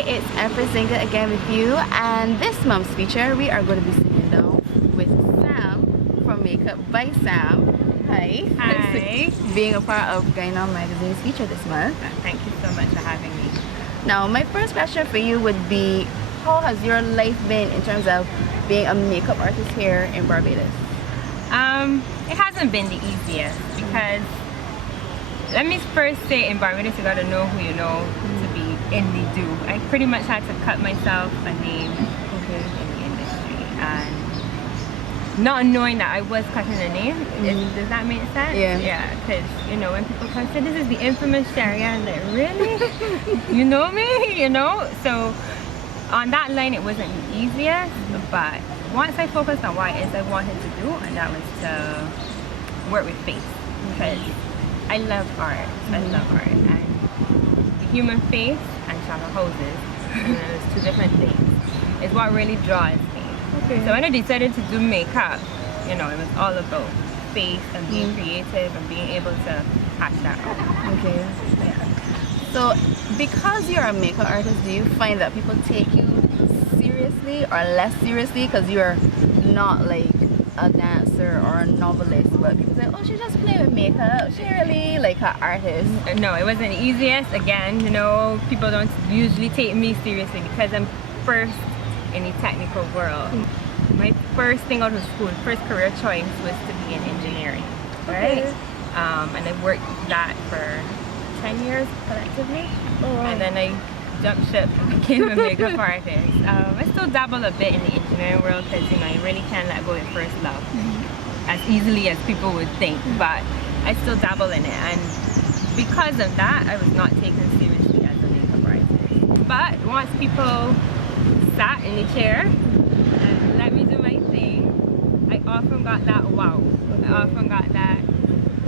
Hi, it's Empress Zingha again with you, and this month's feature we are going to be sitting down with Sam from Makeup by Sam. Hi. Hi. Being a part of GineOn magazine's feature this month. Thank you so much for having me. Now, my first question for you would be, how has your life been in terms of being a makeup artist here in Barbados? It hasn't been the easiest because let me first say in Barbados you gotta know who you know to be in the do. I pretty much had to cut myself a name in the industry, and not knowing that I was cutting a name, does that make sense? Yeah, because you know when people come say this is the infamous Sherryanne, like really? You know me? You know? So on that line it wasn't the easiest, but once I focused on what it is I wanted to do, and that was to work with face, because I love art. I love art, and the human face and shower houses, it's two different things, is what really draws me. Okay. So when I decided to do makeup, you know, it was all about face and being creative and being able to patch that out. Okay. Yeah. So because you're a makeup artist, do you find that people take you seriously or less seriously because you're not like a dancer or a novelist, but people say, oh, she just play with makeup, she really like an artist? No, it wasn't the easiest. Again, you know, people don't usually take me seriously because I'm first in the technical world. My first thing out of school, first career choice was to be in engineering, right? And I worked that for 10 years collectively. Oh, wow. And then I jumped ship and became a makeup artist. I still dabble a bit in the engineering world because, you know, you really can't let go of first love as easily as people would think, but I still dabble in it, and because of that I was not taken seriously as a makeup artist. But once people sat in the chair and let me do my thing, I often got that wow. I often got that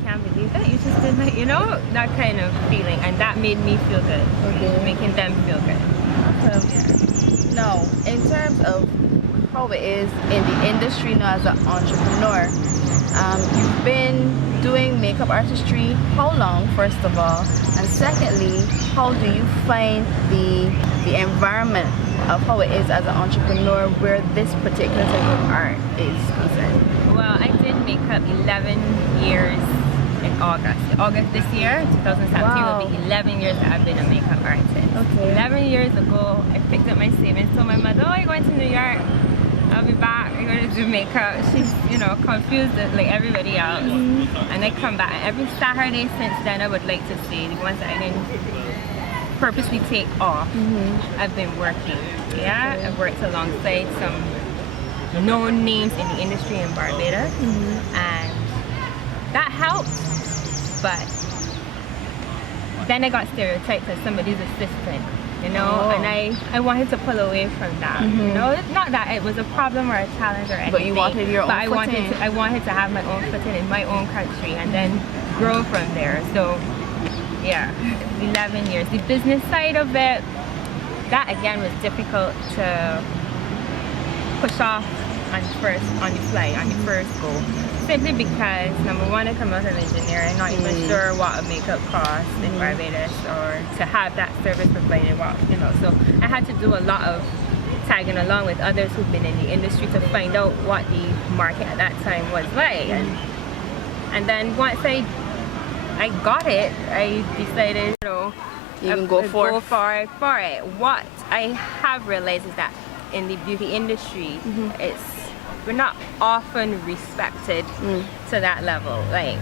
can't believe it, you just did that, you know, that kind of feeling, and that made me feel good, making them feel good. Yeah. Now, in terms of how it is in the industry now as an entrepreneur, you've been doing makeup artistry how long, first of all, and secondly, how do you find the environment of how it is as an entrepreneur where this particular type of art is concerned? Well, I did makeup 11 years in August. August this year, 2017, will be 11 years that I've been a makeup artist. Okay. 11 years ago, I picked up my savings, told my mother, oh, I'm going to New York, I'll be back, I'm going to do makeup. She's, you know, confused like everybody else. And I come back, and every Saturday since then, I would like to say, the ones that I didn't purposely take off, I've been working. Yeah, I've worked alongside some known names in the industry in Barbados, and that helped. But then I got stereotyped as somebody's assistant, you know, and I wanted to pull away from that. You know, not that it was a problem or a challenge or anything, but you wanted your own footing. I wanted to have my own footing in my own country and then grow from there. So yeah, 11 years. The business side of it, that again was difficult to push off on the fly, on the first go. Simply because, number one, I come out of engineering, not even sure what a makeup costs in Barbados, or to have that service provided, what, you know. So I had to do a lot of tagging along with others who've been in the industry to find out what the market at that time was like. And then once I got it, I decided, you know, you can go for it. What I have realized is that in the beauty industry, we're not often respected to that level. Like,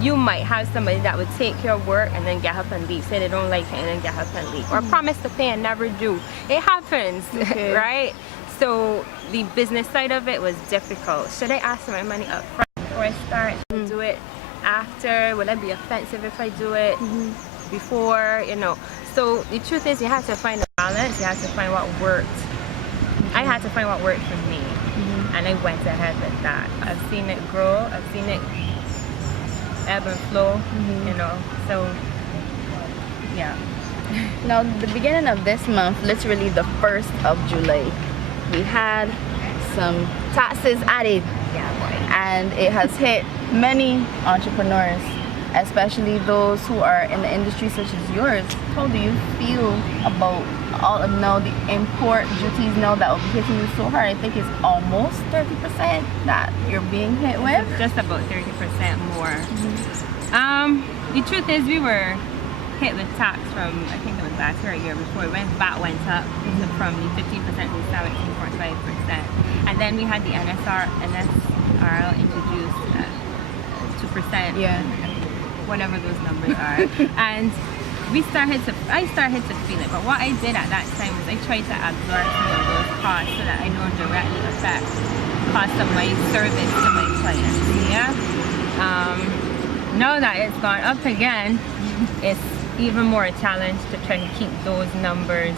you might have somebody that would take your work and then get up and leave, say they don't like it and then get up and leave, or promise to pay and never do. It happens, right? So the business side of it was difficult. Should I ask for my money up front before I start? Should I do it after? Will I be offensive if I do it before? You know. So the truth is, you have to find a balance. You have to find what worked. I had to find what worked for me. And I went ahead with that. I've seen it grow, I've seen it ebb and flow, you know, so yeah. Now, the beginning of this month, literally the 1st of July, we had some taxes added, and it has hit many entrepreneurs. especially those who are in the industry such as yours. How do you feel about all of now the import duties now that will be hitting you so hard? I think it's almost 30% that you're being hit with. Just about 30% more. The truth is, we were hit with tax from, I think it was last year or a year before. VAT went up from the 15% to 17.5%. And then we had the NSR introduced at 2%. Yeah. Whatever those numbers are. And I started to feel it. But what I did at that time was I tried to absorb some of those costs so that I don't directly affect cost of my service to my clients. Yeah. Now that it's gone up again, it's even more a challenge to try to keep those numbers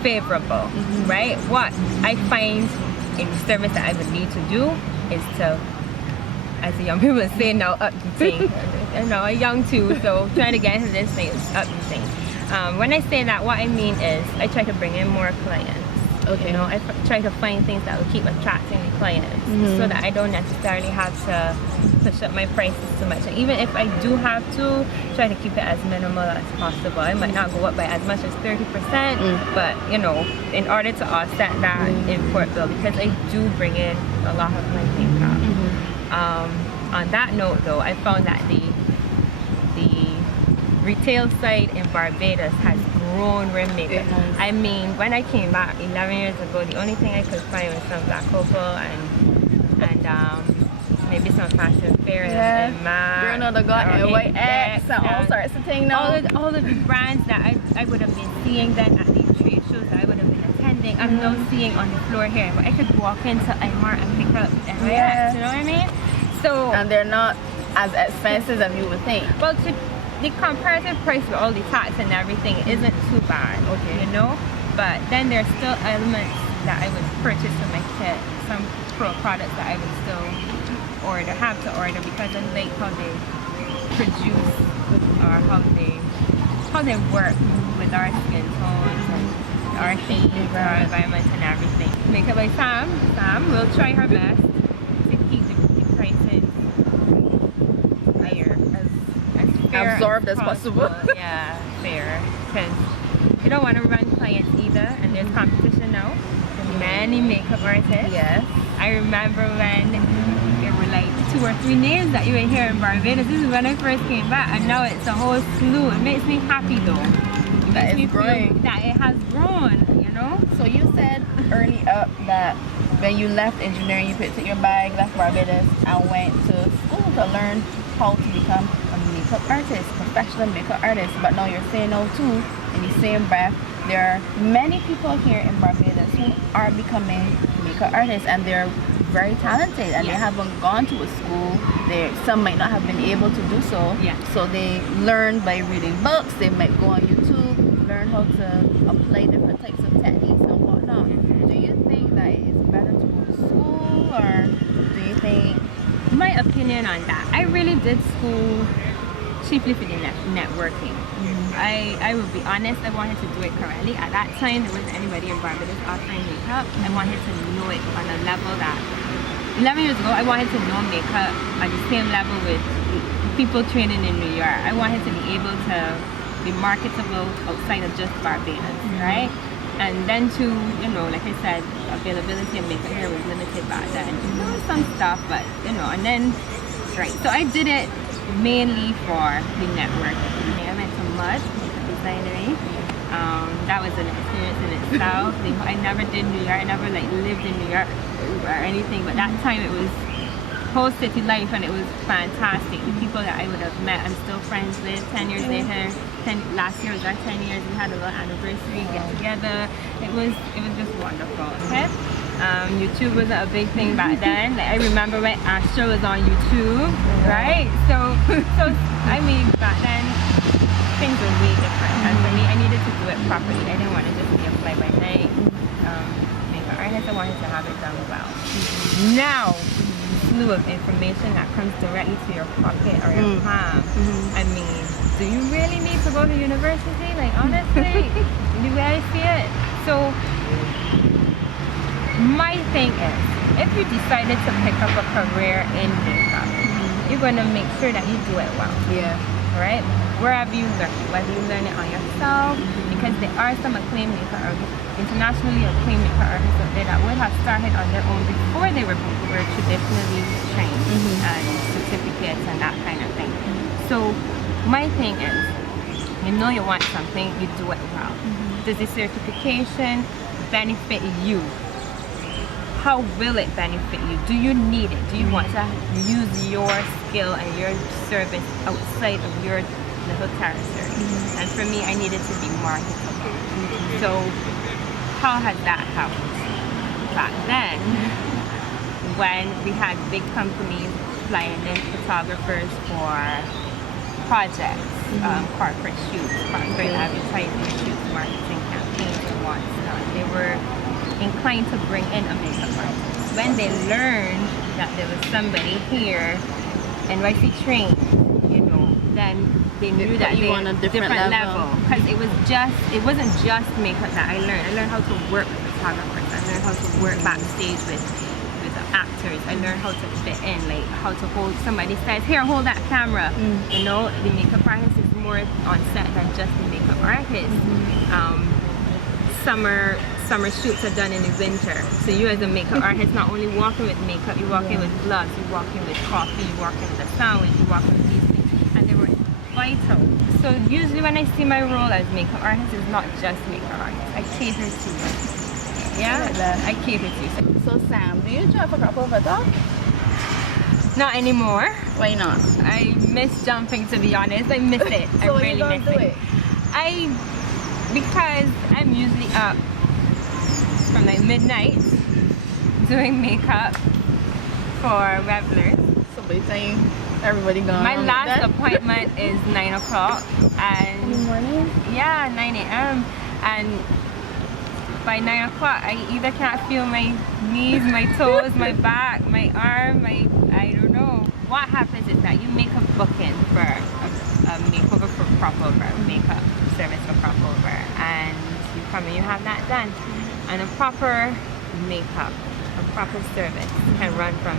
favorable, right? What I find in the service that I would need to do is to, as the young people say now, up the thing. I'm young too, so trying to get into this thing is up the thing. When I say that, what I mean is I try to bring in more clients. Okay. You know, I try to find things that will keep attracting the clients so that I don't necessarily have to push up my prices too much. And even if I do have to, try to keep it as minimal as possible. I might not go up by as much as 30%, but you know, in order to offset that import bill, because I do bring in a lot of my makeup. On that note though, I found that the retail side in Barbados has grown with makeup. I mean, when I came back 11 years ago, the only thing I could find was some black opal and maybe some fashion fairs and MAC. Girl, no, the got NYX and all sorts of things now. All of the brands that I would have been seeing then at the trade shows that I would have been attending, I'm now seeing on the floor here. But I could walk into IMAR and pick up NYX, you know what I mean? So, and they're not as expensive as you would think. Well, the comparative price with all the tax and everything isn't too bad, you know? But then there's still elements that I would purchase for my kit, some pro products that I would still have to order because I like how they produce or how they work with our skin tones and our heat, our environment and everything. Makeup by Sam will try her best to keep the prices fair, absorbed as possible. Yeah, fair. Because you don't want to run clients either, and there's competition now. There's many makeup artists. Yes. I remember when there were like 2 or 3 names that you were here in Barbados. This is when I first came back, and now it's a whole slew. It makes me happy though. It makes me feel that it has grown, you know? So you said early up that when you left engineering, you picked up your bag, left Barbados, and went to school to learn how to become a makeup artist, professional makeup artist. But now you're saying no too, in the same breath, there are many people here in Barbados who are becoming makeup artists, and they're very talented, and they haven't gone to a school. Some might not have been able to do so. So they learn by reading books. They might go on YouTube, learn how to apply different types of techniques and whatnot. Do you think that it's better to go to school, or do you think? My opinion on that, I really did school chiefly for the networking. I will be honest, I wanted to do it correctly. At that time, there wasn't anybody in Barbados offering makeup. I wanted to know it on a level that 11 years ago, I wanted to know makeup on the same level with people training in New York. I wanted to be able to be marketable outside of just Barbados, right? And then to, you know, like I said, availability of makeup here was limited back then. There was some stuff, but, you know, and then, right. So I did it mainly for the networking. I went to MUD, makeup designery. That was an experience in itself. I never did New York. I never like lived in New York or anything, but that time it was whole city life, and it was fantastic. The people that I would have met, I'm still friends with 10 years later. Last year was our 10 years. We had a little anniversary get together. It was just wonderful. Okay. YouTube wasn't a big thing back then. Like, I remember when Astro was on YouTube, right? So I mean, back then things were way different. And for me, I needed to do it properly. I didn't want to just be a fly by night makeup artist. I wanted to have it done well. Now, slew of information that comes directly to your pocket or your palm. I mean, do you really need to go to university? Like, honestly, do you really see it? So, my thing is, if you decided to pick up a career in makeup, you're going to make sure that you do it well. Yeah. Right? Wherever you learn it, whether you learn it on yourself, because there are some acclaimed makeup artists, internationally acclaimed makeup artists out there that would have started on their own before they were traditionally trained and certificates and that kind of thing. So my thing is, you know you want something, you do it well. Does the certification benefit you? How will it benefit you? Do you need it? Do you want to use your skill and your service outside of your little territory? And for me, I needed to be marketable. So how has that helped? Back then, when we had big companies flying in photographers for projects, corporate shoots, corporate advertising shoots, marketing campaigns and whatnot, they were inclined to bring in a makeup artist. When they learned that there was somebody here, NYC trained, you know, then they knew that they on a different level. Because it wasn't just makeup that I learned. I learned how to work with photographers. I learned how to work backstage with the actors. I learned how to fit in, like how to hold. Somebody says, "Here, hold that camera." You know, the makeup artist is more on set than just the makeup artist. Summer shoots are done in the winter. So you as a makeup artist not only walking with makeup, you're walking with gloves, you're walking with coffee, you're walking with a sandwich, you're walking with these things. And they were vital. So usually when I see my role as makeup artist, it's not just makeup artist. I cater to you. Yeah? I cater to you. So Sam, do you jump a couple of dog? Not anymore. Why not? I miss jumping, to be honest. I miss it. So I when really you don't miss do it. Because I'm usually up from like midnight doing makeup for revelers. So by the time everybody gone. My last appointment is 9 o'clock and in the morning? yeah, 9 a.m. and by 9 o'clock I either can't feel my knees, my toes, my back, my arm, I don't know. What happens is that you make a booking for a makeover for crop over, makeup service for crop over, and you come and you have that done. And a proper makeup, a proper service can run from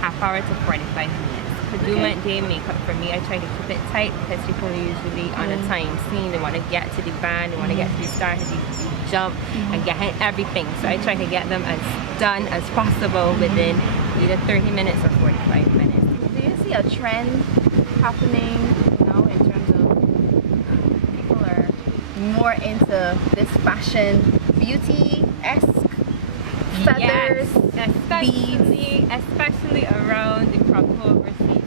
half hour to 45 minutes. Kaduma day makeup for me, I try to keep it tight because people are usually on a time scene. They want to get to the band, they want to get to the start, the jump, and get everything. So I try to get them as done as possible within either 30 minutes or 45 minutes. Do you see a trend happening, you know, in terms of people are more into this fashion, beauty-esque feathers, beads? Especially around the crop over season.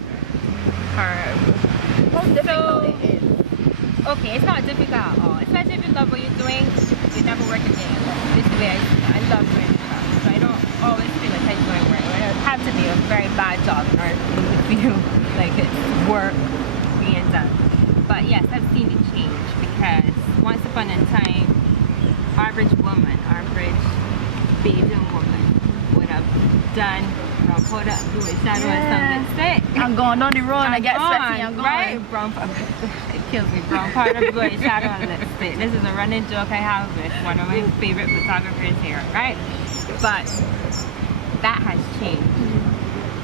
How difficult it is? Okay, it's not difficult at all. It's not difficult what you're doing. You never work a day alone. This is where I love doing stuff. So I don't always feel like I'm doing work. It would have to be a very bad job in order for me to feel like it's work being done. But yes, I've seen it change because once upon a time, average Bajan woman would have done brown powder, do a shadow and some lipstick. I'm going on the road and I get sweaty, I'm going. Right? It kills me. Brown powder, do a shadow and lipstick. This is a running joke I have with one of my favorite photographers here, right? But that has changed.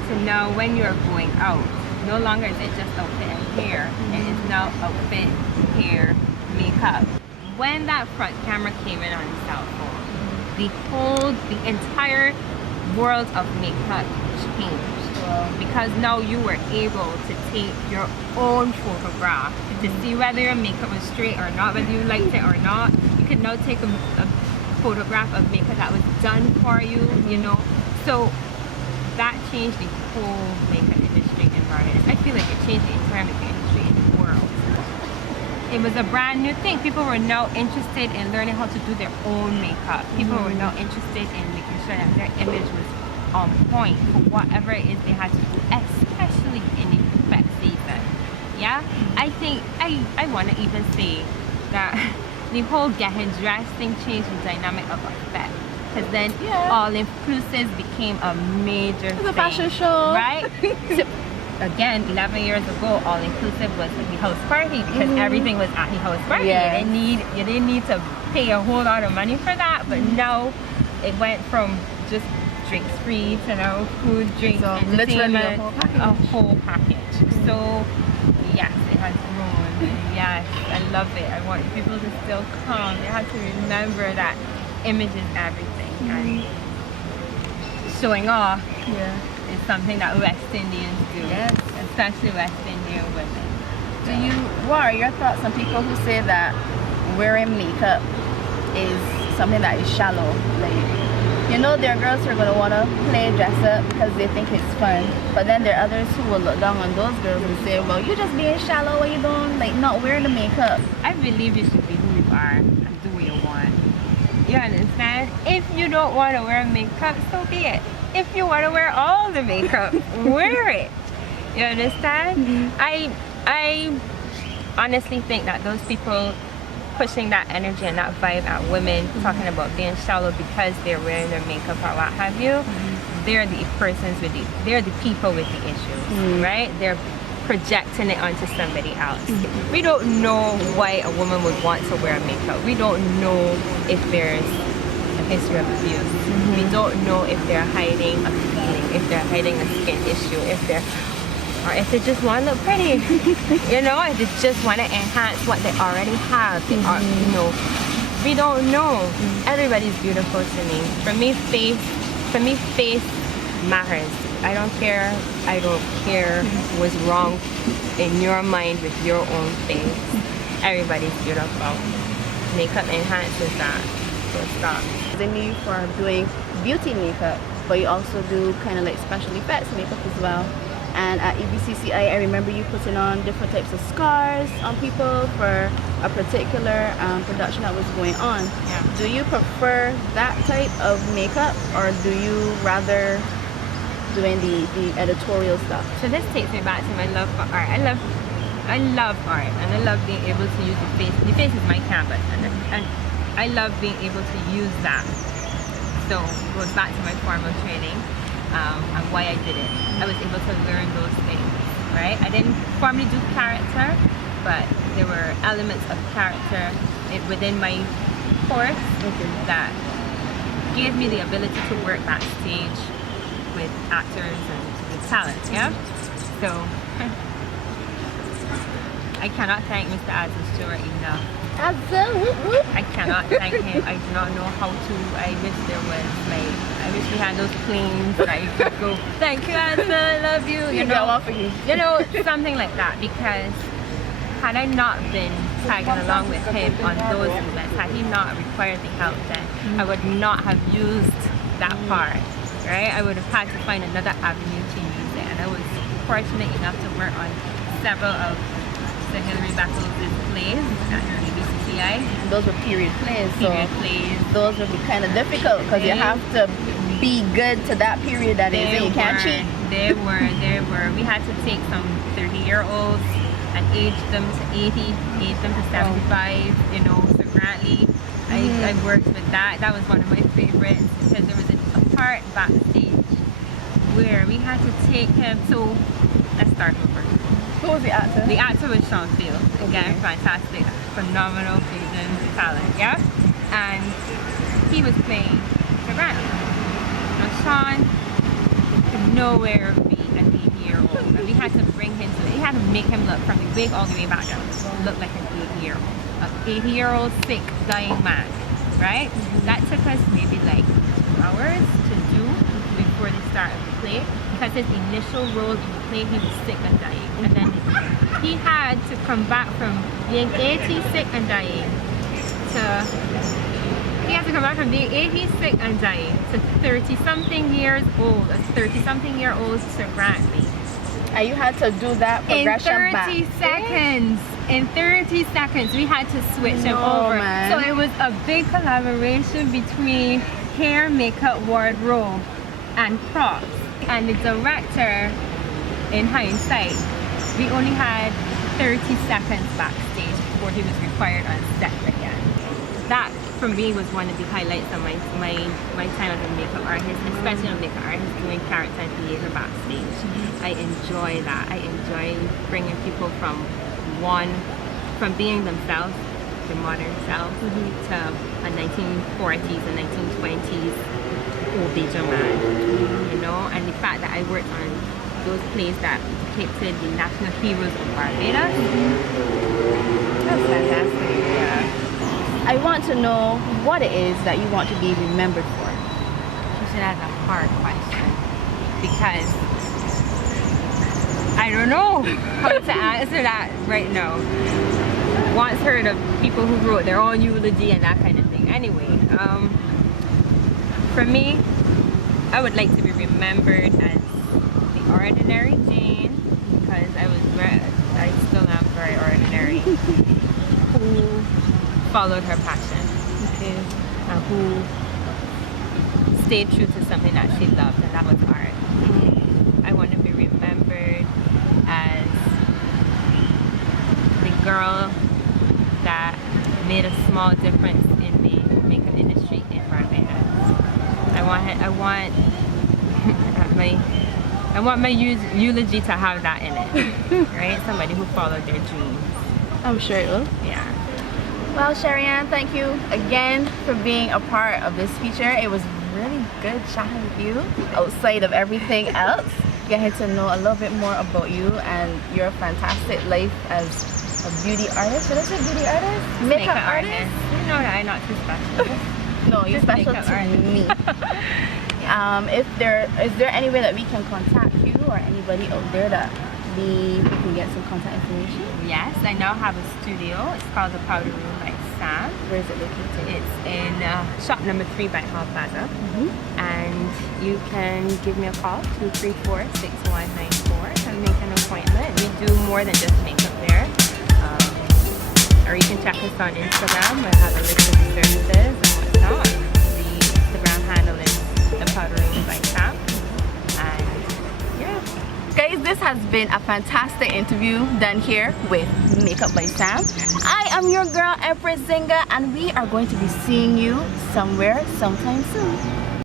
So now when you're going out, no longer is it just outfit and hair. It is now outfit, hair, makeup. When that front camera came in on the cell phone, the entire world of makeup changed. Because now you were able to take your own photograph to see whether your makeup was straight or not, whether you liked it or not. You could now take a photograph of makeup that was done for you, you know. So that changed the whole makeup industry environment. I feel like it changed the entire makeup industry in the world. It was a brand new thing. People were now interested in learning how to do their own makeup. People were now interested in making sure that their image was on point for whatever it is they had to do, especially in the perfect season. Yeah? I think, I want to even say that the whole getting dressed thing changed the dynamic of effect. Because then all inclusives became a major thing. It's a fashion show. Right? So, again, 11 years ago, all inclusive was the house party because everything was at the house party. Yes. You didn't need to pay a whole lot of money for that, but now it went from just drinks free, food, drinks, So literally entertainment, a whole package. So yes, it has grown. Yes, I love it. I want people to still come. They have to remember that image is everything, and showing off is something that West Indians do, especially West Indian women. What are your thoughts on people who say that wearing makeup is something that is shallow? Like, there are girls who are going to want to play dress up because they think it's fun, but then there are others who will look down on those girls and say, well, you're just being shallow, what you doing, like not wearing the makeup. I believe you should be who you are and do what you want. You understand? If you don't want to wear makeup, so be it. If you want to wear all the makeup, wear it. You understand? I honestly think that those people pushing that energy and that vibe at women, talking about being shallow because they're wearing their makeup or what have you, they're the they're the people with the issues, right? They're projecting it onto somebody else. We don't know why a woman would want to wear makeup. We don't know if there's a history of abuse. We don't know if they're hiding a feeling, if they're hiding a skin issue, or if they just want to look pretty, if they just want to enhance what they already have. They are, we don't know. Everybody's beautiful to me. For me, face matters. I don't care what's wrong in your mind with your own face. Everybody's beautiful. Makeup enhances that. So stop. They need you for doing beauty makeup, but you also do kind of like special effects makeup as well. And at EBCCI, I remember you putting on different types of scars on people for a particular production that was going on. Yeah. Do you prefer that type of makeup, or do you rather doing the editorial stuff? So this takes me back to my love for art. I love art, and I love being able to use the face. The face is my canvas, and I love being able to use that. So it goes back to my formal training. And why I did it. I was able to learn those things, right? I didn't formally do character, but there were elements of character within my course that gave me the ability to work backstage with actors and with talent, So I cannot thank Mr. Adzel Stewart enough. I cannot thank him. I do not know how to. I wish we had those planes that I could go, thank you, Adzel, I love you. Something like that. Because had I not been tagging along with him on those events, had he not required the help, then I would not have used that part, right? I would have had to find another avenue to use it. And I was fortunate enough to work on several of the Hillary Battles' plays at EBCCI. Those were period plays. Those would be kind of difficult because you have to be good to that period that is. You can't cheat. They were. We had to take some 30-year-olds and age them to 80, age them to 75. So Grantley, I worked with that. That was one of my favorites because there was a part backstage where we had to take him. So let's start over. Who was the actor? The actor was Sean Field. Again, fantastic, phenomenal fusion talent, and he was playing the Grantley. Now Sean could nowhere be an 80-year-old, and we had to bring him to. We had to make him look from the wig all the way back down, look like an 80-year-old, sick, dying man, right? That took us maybe like 2 hours to do before the start of the play. Because his initial role in the play, he was sick and dying. And then he had to come back from being 80 sick and dying to 30-something years old, a 30-something-year-old Sir Grantley. And you had to do that progression back. In 30 seconds, we had to switch him over. Man. So it was a big collaboration between hair, makeup, wardrobe, and props. And the director, in hindsight, we only had 30 seconds backstage before he was required on set again. That, for me, was one of the highlights of my time as a makeup artist, especially a makeup artist doing character and theater backstage. I enjoy that. I enjoy bringing people from being themselves, their modern self, to a 1940s and 1920s Obija man, you know, and the fact that I worked on those plays that depicted the national heroes of Barbados. That's fantastic. Yeah. I want to know what it is that you want to be remembered for. That's a hard question because I don't know how to answer that right now. Once heard of people who wrote their own eulogy and that kind of thing. Anyway, for me, I would like to be remembered as the ordinary Jane, because I still am very ordinary, who followed her passion, Okay. who stayed true to something that she loved, and that was art. I want to be remembered as the girl that made a small difference in the makeup industry in Barbados. I want my eulogy to have that in it, right? Somebody who followed their dreams. I'm sure it will. Yeah. Well, Sherryanne, thank you again for being a part of this feature. It was really good chatting with you outside of everything else. Getting to know a little bit more about you and your fantastic life as a beauty artist. What is it, beauty artist? Makeup artist? You know that I'm not too special. No, you're Just special makeup to artist. me. Is there any way that we can contact you or anybody out there that we can get some contact information? Yes, I now have a studio. It's called the Powder Room by Sam. Where is it located? It's in shop number 3 by Hall Plaza. And you can give me a call, 234-6194, and make an appointment. We do more than just makeup there. Or you can check us on Instagram. We have a list of services and whatnot. The Instagram handle is the Powder Room by Sam. And yeah. Guys, this has been a fantastic interview done here with Makeup by Sam. I am your girl, Empress Zingha, and we are going to be seeing you somewhere sometime soon.